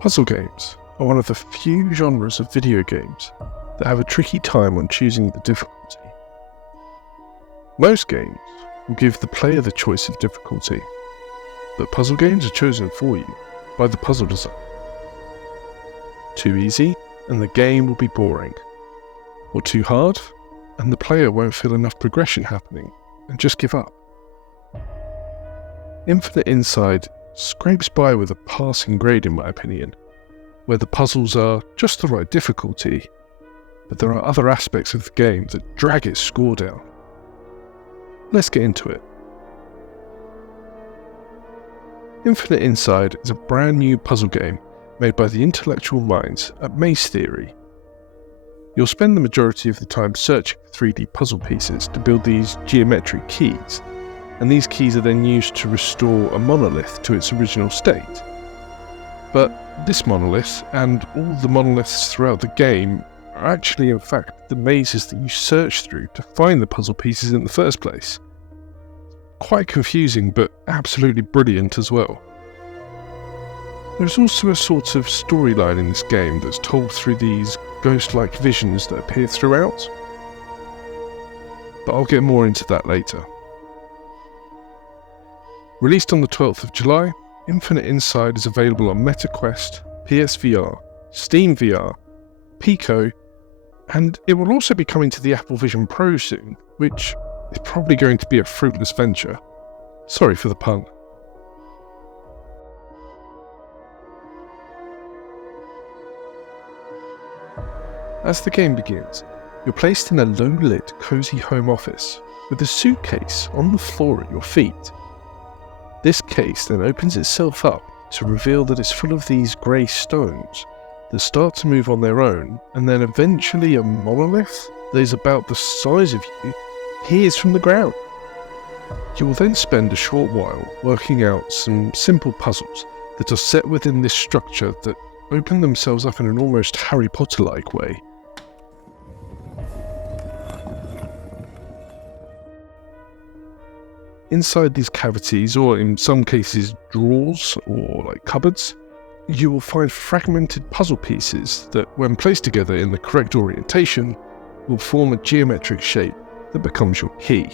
Puzzle games are one of the few genres of video games that have a tricky time on choosing the difficulty. Most games will give the player the choice of difficulty, but puzzle games are chosen for you by the puzzle designer. Too easy, and the game will be boring. Or too hard, and the player won't feel enough progression happening and just give up. Infinite Inside scrapes by with a passing grade in my opinion, where the puzzles are just the right difficulty, but there are other aspects of the game that drag its score down. Let's get into it. Infinite Inside is a brand new puzzle game made by the intellectual minds at Maze Theory. You'll spend the majority of the time searching for 3D puzzle pieces to build these geometric keys, and these keys are then used to restore a monolith to its original state. But this monolith, and all the monoliths throughout the game, are actually in fact the mazes that you search through to find the puzzle pieces in the first place. Quite confusing, but absolutely brilliant as well. There's also a sort of storyline in this game that's told through these ghost-like visions that appear throughout, but I'll get more into that later. Released on the 12th of July, Infinite Inside is available on MetaQuest, PSVR, Steam VR, Pico, and it will also be coming to the Apple Vision Pro soon, which is probably going to be a fruitless venture. Sorry for the pun. As the game begins, you're placed in a low-lit, cozy home office with a suitcase on the floor at your feet. This case then opens itself up to reveal that it's full of these grey stones that start to move on their own, and then eventually a monolith that is about the size of you appears from the ground. You will then spend a short while working out some simple puzzles that are set within this structure that open themselves up in an almost Harry Potter-like way. Inside these cavities, or in some cases drawers or like cupboards, you will find fragmented puzzle pieces that, when placed together in the correct orientation, will form a geometric shape that becomes your key.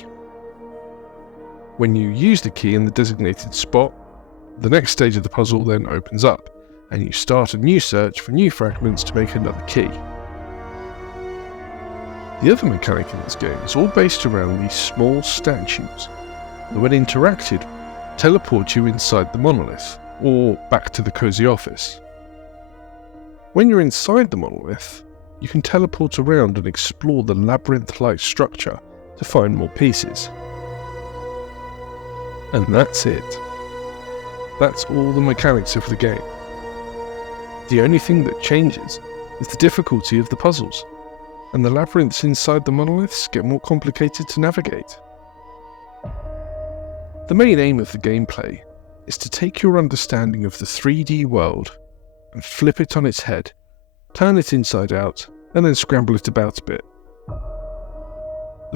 When you use the key in the designated spot, the next stage of the puzzle then opens up, and you start a new search for new fragments to make another key. The other mechanic in this game is all based around these small statues that, when interacted, teleport you inside the monolith, or back to the cozy office. When you're inside the monolith, you can teleport around and explore the labyrinth-like structure to find more pieces. And that's it. That's all the mechanics of the game. The only thing that changes is the difficulty of the puzzles, and the labyrinths inside the monoliths get more complicated to navigate. The main aim of the gameplay is to take your understanding of the 3D world and flip it on its head, turn it inside out, and then scramble it about a bit.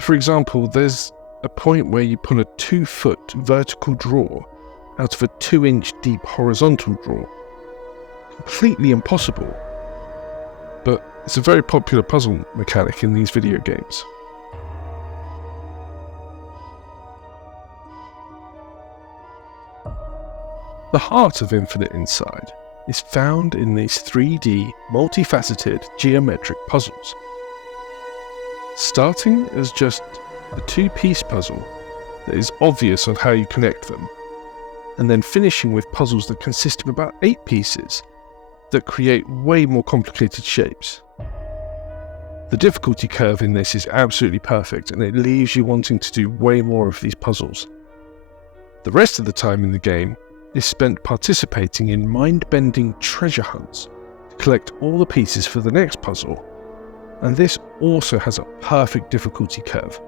For example, there's a point where you pull a 2-foot vertical drawer out of a 2-inch deep horizontal drawer. Completely impossible, but it's a very popular puzzle mechanic in these video games. The heart of Infinite Inside is found in these 3D, multifaceted geometric puzzles. Starting as just a 2-piece puzzle that is obvious on how you connect them, and then finishing with puzzles that consist of about 8 pieces that create way more complicated shapes. The difficulty curve in this is absolutely perfect, and it leaves you wanting to do way more of these puzzles. The rest of the time in the game is spent participating in mind-bending treasure hunts to collect all the pieces for the next puzzle, and this also has a perfect difficulty curve,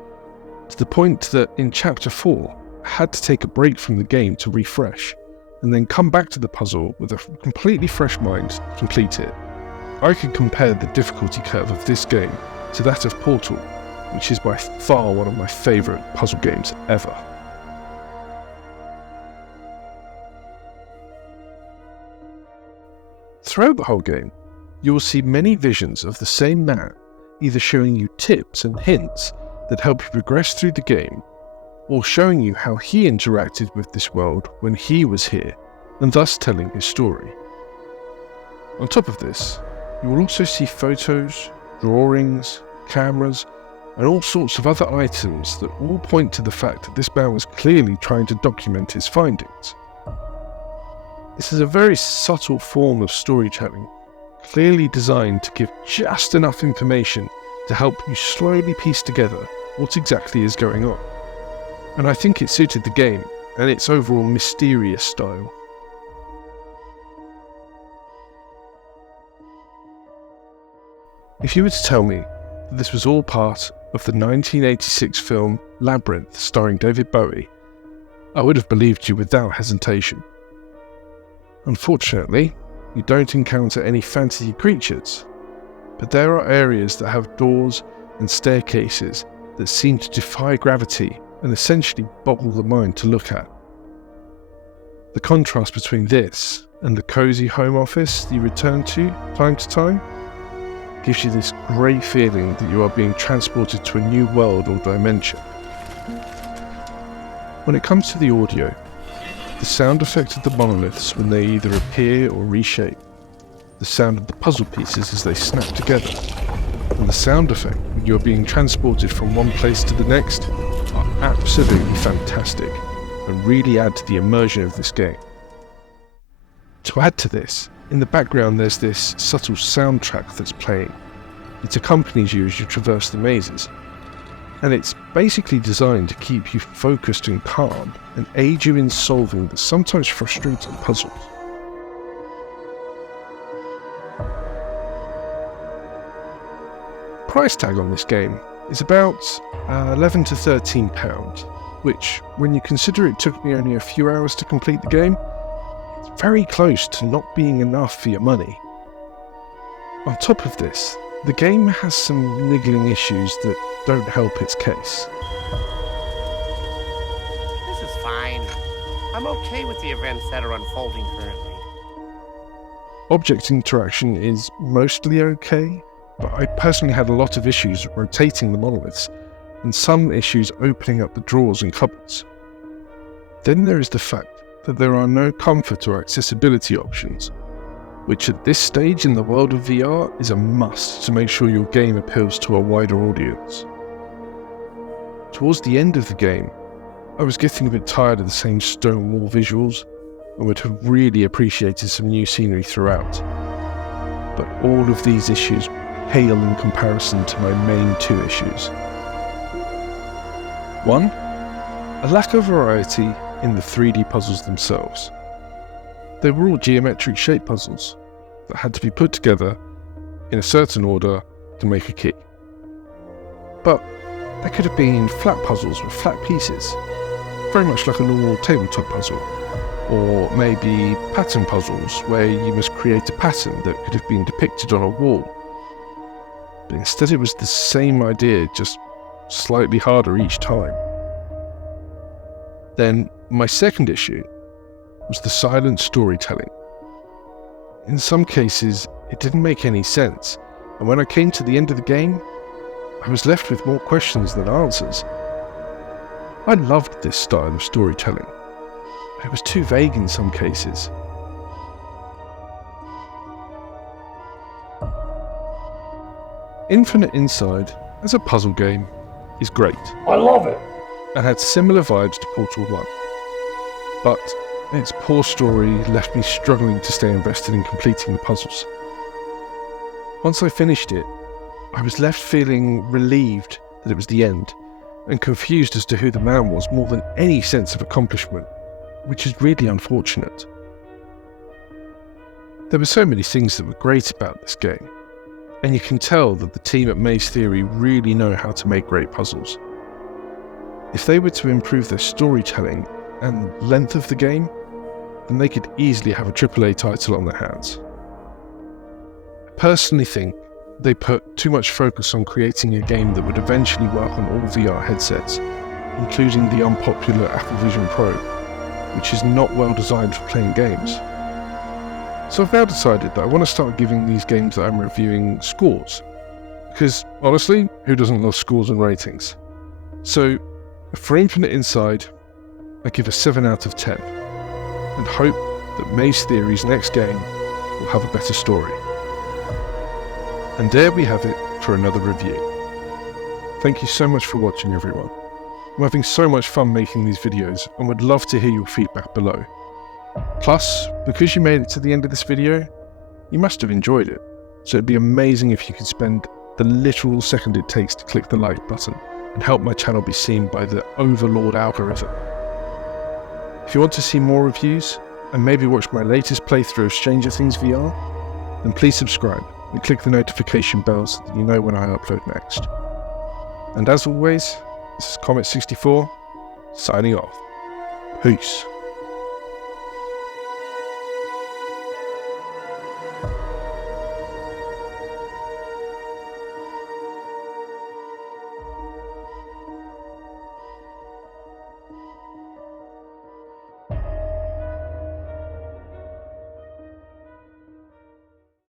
to the point that in Chapter 4 I had to take a break from the game to refresh, and then come back to the puzzle with a completely fresh mind to complete it. I could compare the difficulty curve of this game to that of Portal, which is by far one of my favourite puzzle games ever. throughout the whole game, you will see many visions of the same man, either showing you tips and hints that help you progress through the game, or showing you how he interacted with this world when he was here, and thus telling his story. On top of this, you will also see photos, drawings, cameras, and all sorts of other items that all point to the fact that this man was clearly trying to document his findings. This is a very subtle form of storytelling, clearly designed to give just enough information to help you slowly piece together what exactly is going on. And I think it suited the game and its overall mysterious style. If you were to tell me that this was all part of the 1986 film Labyrinth starring David Bowie, I would have believed you without hesitation. Unfortunately, you don't encounter any fantasy creatures, but there are areas that have doors and staircases that seem to defy gravity and essentially boggle the mind to look at. The contrast between this and the cozy home office you return to time gives you this great feeling that you are being transported to a new world or dimension. When it comes to the audio, the sound effect of the monoliths when they either appear or reshape, the sound of the puzzle pieces as they snap together, and the sound effect when you are being transported from one place to the next are absolutely fantastic and really add to the immersion of this game. To add to this, in the background there's this subtle soundtrack that's playing. It accompanies you as you traverse the mazes, and it's basically designed to keep you focused and calm and aid you in solving the sometimes frustrating puzzles. Price tag on this game is about £11 to £13, which, when you consider it took me only a few hours to complete the game, it's very close to not being enough for your money. On top of this, the game has some niggling issues that don't help its case. This is fine. I'm okay with the events that are unfolding currently. Object interaction is mostly okay, but I personally had a lot of issues rotating the monoliths, and some issues opening up the drawers and cupboards. Then there is the fact that there are no comfort or accessibility options, which at this stage in the world of VR is a must to make sure your game appeals to a wider audience. Towards the end of the game, I was getting a bit tired of the same stone wall visuals and would have really appreciated some new scenery throughout. But all of these issues pale in comparison to my main two issues. One, a lack of variety in the 3D puzzles themselves. They were all geometric shape puzzles that had to be put together in a certain order to make a key. But they could have been flat puzzles with flat pieces, very much like a normal tabletop puzzle, or maybe pattern puzzles where you must create a pattern that could have been depicted on a wall. But instead it was the same idea, just slightly harder each time. Then my second issue was the silent storytelling. In some cases, it didn't make any sense, and when I came to the end of the game, I was left with more questions than answers. I loved this style of storytelling, but it was too vague in some cases. Infinite Inside, as a puzzle game, is great. I love it! And had similar vibes to Portal 1. But its poor story left me struggling to stay invested in completing the puzzles. Once I finished it, I was left feeling relieved that it was the end, and confused as to who the man was more than any sense of accomplishment, which is really unfortunate. There were so many things that were great about this game, and you can tell that the team at Maze Theory really know how to make great puzzles. If they were to improve their storytelling and length of the game, then they could easily have a AAA title on their hands. I personally think they put too much focus on creating a game that would eventually work on all VR headsets, including the unpopular Apple Vision Pro, which is not well designed for playing games. So I've now decided that I want to start giving these games that I'm reviewing scores. Because, honestly, who doesn't love scores and ratings? So, for Infinite Inside, I give a 7 out of 10, and hope that Maze Theory's next game will have a better story. And there we have it for another review. Thank you so much for watching, everyone. I'm having so much fun making these videos and would love to hear your feedback below. Plus, because you made it to the end of this video, you must have enjoyed it, so it'd be amazing if you could spend the literal second it takes to click the like button and help my channel be seen by the overlord algorithm. If you want to see more reviews, and maybe watch my latest playthrough of Stranger Things VR, then please subscribe and click the notification bell so that you know when I upload next. And as always, this is Comet64, signing off. Peace.